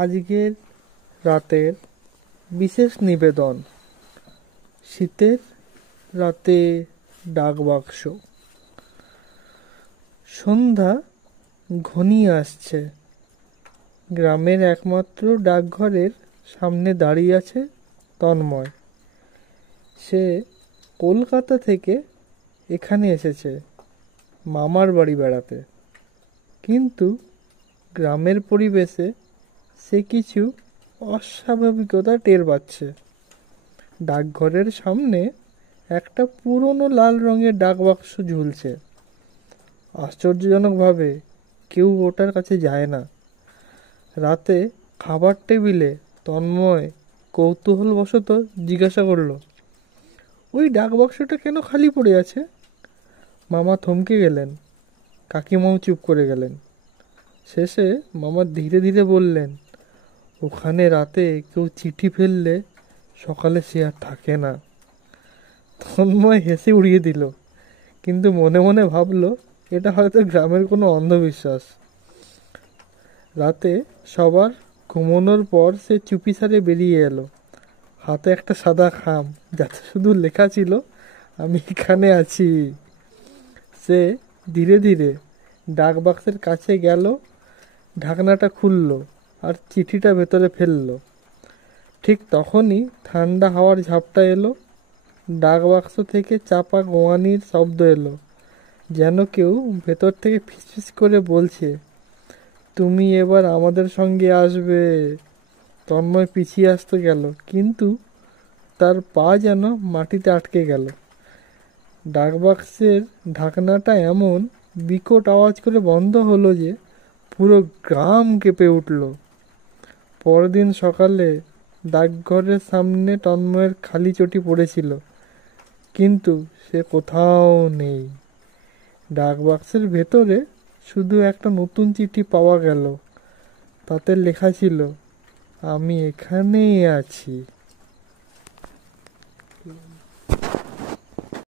আজকের রাতের বিশেষ নিবেদন। শীতের রাতে ডাকবাক্স। সন্ধ্যা ঘনিয়ে আসছে। গ্রামের একমাত্র ডাকঘরের সামনে দাঁড়িয়ে আছে তন্ময়। সে কলকাতা থেকে এখানে এসেছে মামার বাড়ি বেড়াতে, কিন্তু গ্রামের পরিবেশে সে কিছু অস্বাভাবিকতা টের পাচ্ছে। ডাকঘরের সামনে একটা পুরনো লাল রঙের ডাকবাক্স ঝুলছে। আশ্চর্যজনকভাবে কেউ ওটার কাছে যায় না। রাতে খাবার টেবিলে তন্ময় কৌতূহলবশত জিজ্ঞাসা করল, ওই ডাকবাক্সটা কেন খালি পড়ে আছে? মামা থমকে গেলেন, কাকিমাও চুপ করে গেলেন। শেষে মামা ধীরে ধীরে বললেন, ওখানে রাতে কেউ চিঠি ফেললে সকালে সে আর থাকে না। তন্ময় হেসে উড়িয়ে দিল, কিন্তু মনে মনে ভাবল এটা হয়তো গ্রামের কোনো অন্ধবিশ্বাস। রাতে সবার ঘুমানোর পর সে চুপিসারে বেরিয়ে এলো, হাতে একটা সাদা খাম, যাতে শুধু লেখা ছিল, আমি এখানে আছি। সে ধীরে ধীরে ডাকবাক্সের কাছে গেল, ঢাকনাটা খুলল আর চিঠিটা ভেতরে ফেলল। ঠিক তখনই ঠান্ডা হাওয়ার ঝাপটা এলো। ডাকবাক্স থেকে চাপা গোয়ানির শব্দ এলো, যেন কেউ ভেতর থেকে ফিসফিস করে বলছে, তুমি এবার আমাদের সঙ্গে আসবে। তন্ময় পিছিয়ে আসতে গেল, কিন্তু তার পা যেন মাটিতে আটকে গেল। ডাকবাক্সের ঢাকনাটা এমন বিকট আওয়াজ করে বন্ধ হলো যে পুরো গ্রাম কেঁপে উঠল। পরদিন সকালে ডাকঘরের সামনে তন্ময়ের খালি চটি পড়েছিল, কিন্তু সে কোথাও নেই। ডাকবাক্সের ভেতরে শুধু একটা নতুন চিঠি পাওয়া গেল। তাতে লেখা ছিল, আমি এখানেই আছি।